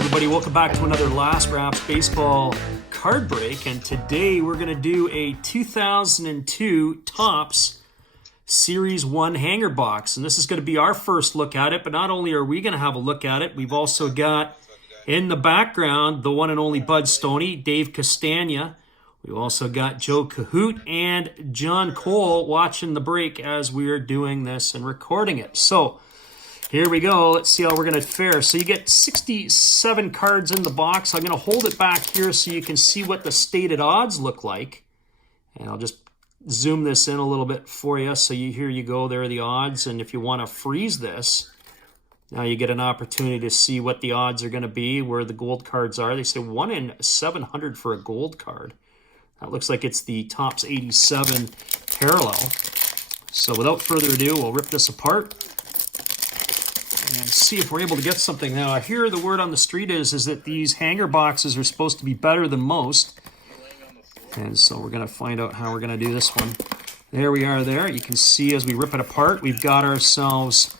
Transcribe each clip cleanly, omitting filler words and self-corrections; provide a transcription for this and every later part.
everybody? Welcome back to another Last Wraps Baseball card break. And today we're going to do a 2002 Topps Series 1 hanger box. And this is going to be our first look at it. But not only are we going to have a look at it, we've also got in the background the one and only Bud Stoney, Dave Castagna. We've also got Joe Cahoot and John Cole watching the break as we are doing this and recording it. So here we go. Let's see how we're going to fare. So you get 67 cards in the box. I'm going to hold it back here so you can see what the stated odds look like. And I'll just zoom this in a little bit for you. So here you go. There are the odds. And if you want to freeze this, now you get an opportunity to see what the odds are going to be, where the gold cards are. They say 1 in 700 for a gold card. That looks like it's the Topps 87 parallel. So without further ado, we'll rip this apart and see if we're able to get something. Now, I hear the word on the street is that these hanger boxes are supposed to be better than most. And so we're going to find out how we're going to do this one. There we are there. You can see as we rip it apart, we've got ourselves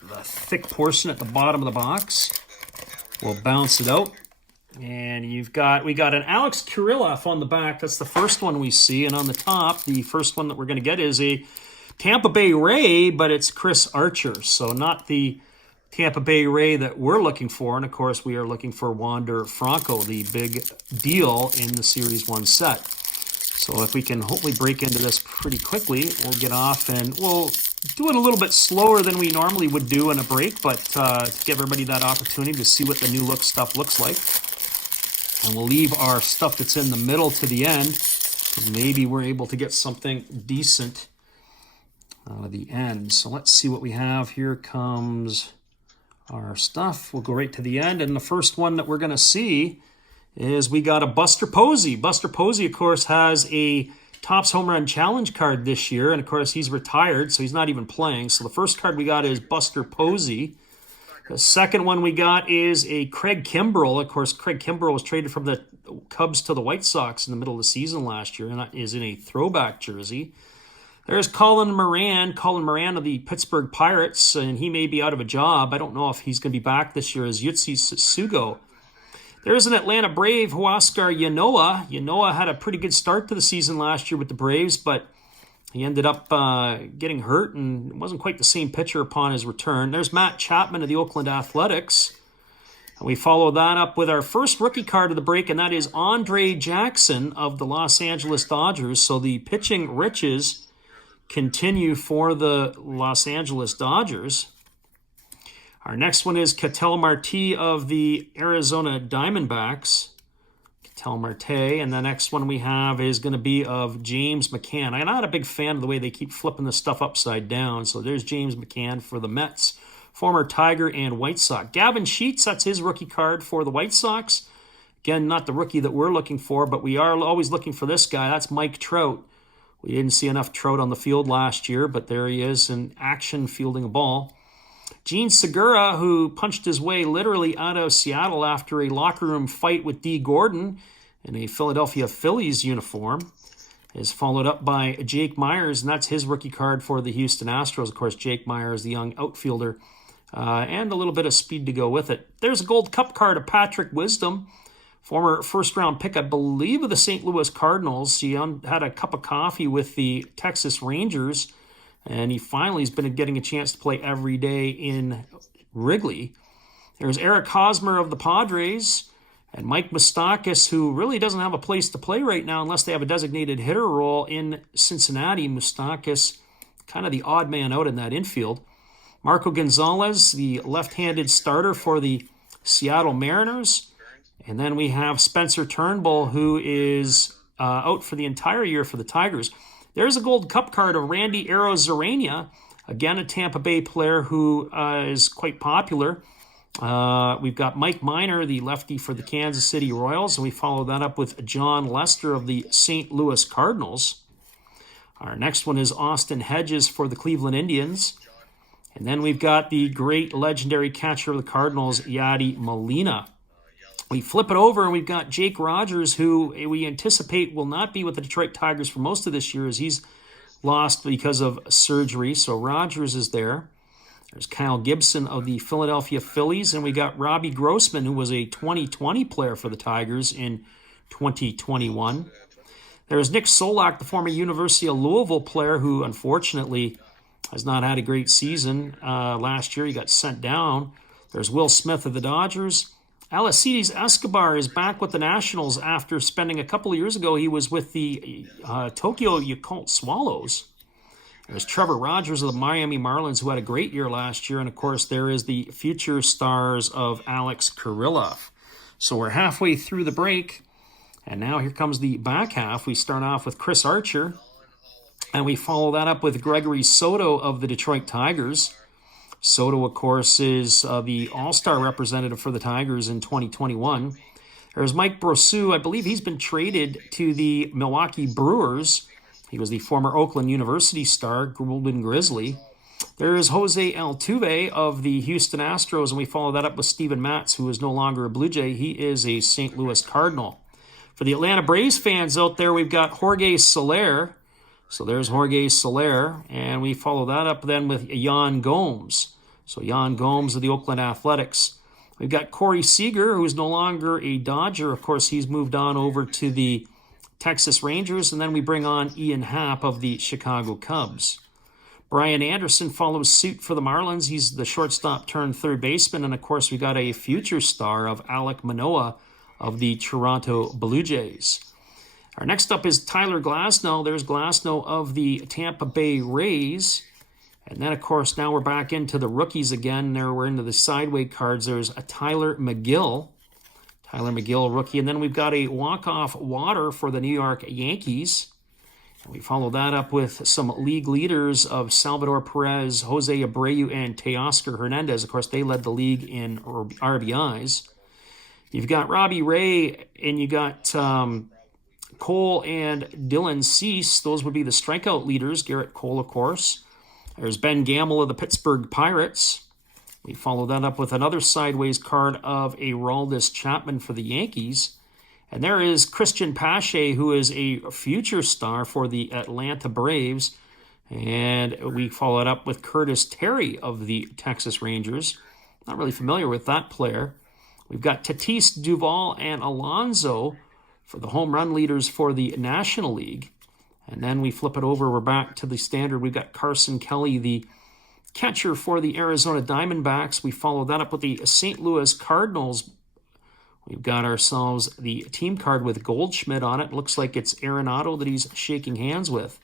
the thick portion at the bottom of the box. We'll bounce it out. And we got an Alex Kirilloff on the back. That's the first one we see. And on the top, the first one that we're going to get is a Tampa Bay Ray, but it's Chris Archer. So not the Tampa Bay Ray that we're looking for. And, of course, we are looking for Wander Franco, the big deal in the Series 1 set. So if we can hopefully break into this pretty quickly, we'll get off and we'll do it a little bit slower than we normally would do in a break, but to give everybody that opportunity to see what the new look stuff looks like. And we'll leave our stuff that's in the middle to the end. Maybe we're able to get something decent out of the end. So let's see what we have. Here comes our stuff. We'll go right to the end. And the first one that we're going to see is we got a Buster Posey. Buster Posey, of course, has a Topps Home Run Challenge card this year. And, of course, he's retired, so he's not even playing. So the first card we got is Buster Posey. The second one we got is a Craig Kimbrell. Of course, Craig Kimbrell was traded from the Cubs to the White Sox in the middle of the season last year, and that is in a throwback jersey. There's Colin Moran of the Pittsburgh Pirates, and he may be out of a job. I don't know if he's going to be back this year as Yutsi Sugo. There's an Atlanta Brave, Huascar Yanoa. Yanoa had a pretty good start to the season last year with the Braves, but he ended up getting hurt and wasn't quite the same pitcher upon his return. There's Matt Chapman of the Oakland Athletics. And we follow that up with our first rookie card of the break, and that is Andre Jackson of the Los Angeles Dodgers. So the pitching riches continue for the Los Angeles Dodgers. Our next one is Ketel Marte of the Arizona Diamondbacks. Ketel Marte. And the next one we have is going to be of James McCann. I'm not a big fan of the way they keep flipping the stuff upside down. So there's James McCann for the Mets, former Tiger and White Sox. Gavin Sheets, that's his rookie card for the White Sox. Again, not the rookie that we're looking for, but we are always looking for this guy. That's Mike Trout. We didn't see enough Trout on the field last year, but there he is in action fielding a ball. Gene Segura, who punched his way literally out of Seattle after a locker room fight with Dee Gordon in a Philadelphia Phillies uniform, is followed up by Jake Myers, and that's his rookie card for the Houston Astros. Of course, Jake Myers, the young outfielder, and a little bit of speed to go with it. There's a Gold Cup card of Patrick Wisdom, former first-round pick, I believe, of the St. Louis Cardinals. He had a cup of coffee with the Texas Rangers, and he finally has been getting a chance to play every day in Wrigley. There's Eric Hosmer of the Padres, and Mike Moustakas, who really doesn't have a place to play right now unless they have a designated hitter role in Cincinnati. Moustakas, kind of the odd man out in that infield. Marco Gonzalez, the left-handed starter for the Seattle Mariners. And then we have Spencer Turnbull, who is out for the entire year for the Tigers. There's a Gold Cup card of Randy Arozarena, again a Tampa Bay player who is quite popular. We've got Mike Minor, the lefty for the Kansas City Royals, and we follow that up with John Lester of the St. Louis Cardinals. Our next one is Austin Hedges for the Cleveland Indians. And then we've got the great legendary catcher of the Cardinals, Yadi Molina. We flip it over and we've got Jake Rogers, who we anticipate will not be with the Detroit Tigers for most of this year as he's lost because of surgery. So Rogers is there. There's Kyle Gibson of the Philadelphia Phillies, and we got Robbie Grossman, who was a 2020 player for the Tigers in 2021. There's Nick Solak, the former University of Louisville player, who unfortunately has not had a great season. Last year he got sent down. There's Will Smith of the Dodgers. Alcides Escobar is back with the Nationals after spending a couple of years ago. He was with the Tokyo Yakult Swallows. There's Trevor Rogers of the Miami Marlins, who had a great year last year. And, of course, there is the future stars of Alex Kirilloff. So we're halfway through the break. And now here comes the back half. We start off with Chris Archer. And we follow that up with Gregory Soto of the Detroit Tigers. Soto, of course, is the all-star representative for the Tigers in 2021. There's Mike Brosseau. I believe he's been traded to the Milwaukee Brewers. He was the former Oakland University star, Golden Grizzly. There is Jose Altuve of the Houston Astros, and we follow that up with Steven Matz, who is no longer a Blue Jay. He is a St. Louis Cardinal. For the Atlanta Braves fans out there, we've got Jorge Soler. So there's Jorge Soler, and we follow that up then with Yan Gomes. So Yan Gomes of the Oakland Athletics. We've got Corey Seager, who's no longer a Dodger. Of course, he's moved on over to the Texas Rangers, and then we bring on Ian Happ of the Chicago Cubs. Brian Anderson follows suit for the Marlins. He's the shortstop turned third baseman, and of course we got a future star of Alek Manoah of the Toronto Blue Jays. Our next up is Tyler Glasnow. There's Glasnow of the Tampa Bay Rays. And then, of course, now we're back into the rookies again. There we're into the sideway cards. There's a Tyler McGill, rookie. And then we've got a walk-off Water for the New York Yankees. And we follow that up with some league leaders of Salvador Perez, Jose Abreu, and Teoscar Hernandez. Of course, they led the league in RBIs. You've got Robbie Ray, and you got Cole and Dylan Cease. Those would be the strikeout leaders. Garrett Cole, of course. There's Ben Gamble of the Pittsburgh Pirates. We follow that up with another sideways card of Aroldis Chapman for the Yankees. And there is Christian Pache, who is a future star for the Atlanta Braves. And we follow it up with Curtis Terry of the Texas Rangers. Not really familiar with that player. We've got Tatis, Duvall, and Alonso for the home run leaders for the National League. And then we flip it over. We're back to the standard. We've got Carson Kelly, the catcher for the Arizona Diamondbacks. We follow that up with the St. Louis Cardinals. We've got ourselves the team card with Goldschmidt on it. Looks like it's Arenado that he's shaking hands with.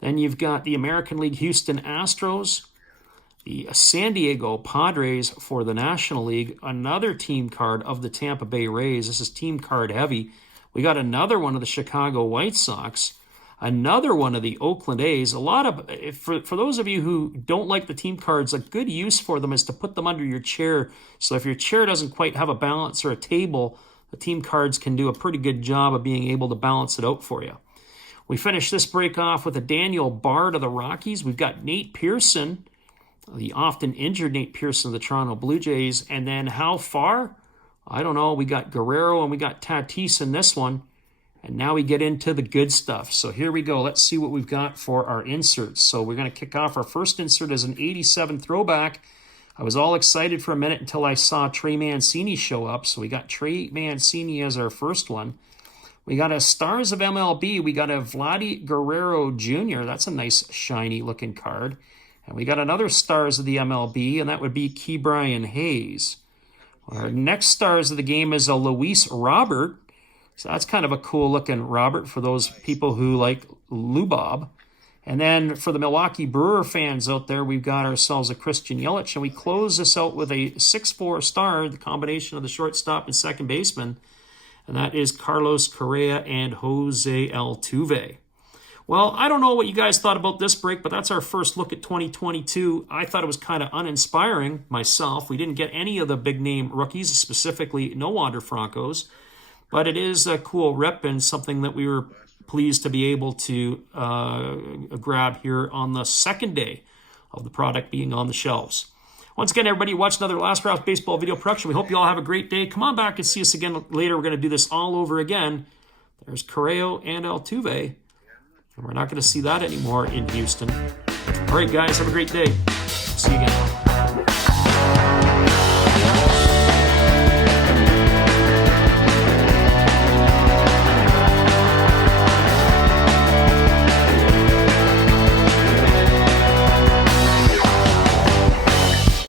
Then you've got the American League Houston Astros, the San Diego Padres for the National League, another team card of the Tampa Bay Rays. This is team card heavy. We got another one of the Chicago White Sox, another one of the Oakland A's. A lot of, for those of you who don't like the team cards, a good use for them is to put them under your chair. So if your chair doesn't quite have a balance or a table, the team cards can do a pretty good job of being able to balance it out for you. We finish this break off with a Daniel Bard of the Rockies. We've got Nate Pearson, the often injured Nate Pearson of the Toronto Blue Jays. And then how far? I don't know. We got Guerrero and we got Tatis in this one. And now we get into the good stuff. So here we go. Let's see what we've got for our inserts. So we're going to kick off. Our first insert as an 87 throwback. I was all excited for a minute until I saw Trey Mancini show up. So we got Trey Mancini as our first one. We got a Stars of MLB. We got a Vladdy Guerrero Jr. That's a nice, shiny looking card. And we got another Stars of the MLB, and that would be Ke'Bryan Hayes. Our next Stars of the game is a Luis Robert. So that's kind of a cool-looking Robert for those people who like Lubob. And then for the Milwaukee Brewer fans out there, we've got ourselves a Christian Yelich. And we close this out with a 6'4" star, the combination of the shortstop and second baseman. And that is Carlos Correa and Jose Altuve. Well, I don't know what you guys thought about this break, but that's our first look at 2022. I thought it was kind of uninspiring myself. We didn't get any of the big-name rookies, specifically no Wander Francos. But it is a cool rip and something that we were pleased to be able to grab here on the second day of the product being on the shelves. Once again, everybody, watch another Last Rouse Baseball video production. We hope you all have a great day. Come on back and see us again later. We're going to do this all over again. There's Correa and Altuve. And we're not going to see that anymore in Houston. All right, guys, have a great day. See you again. Bye.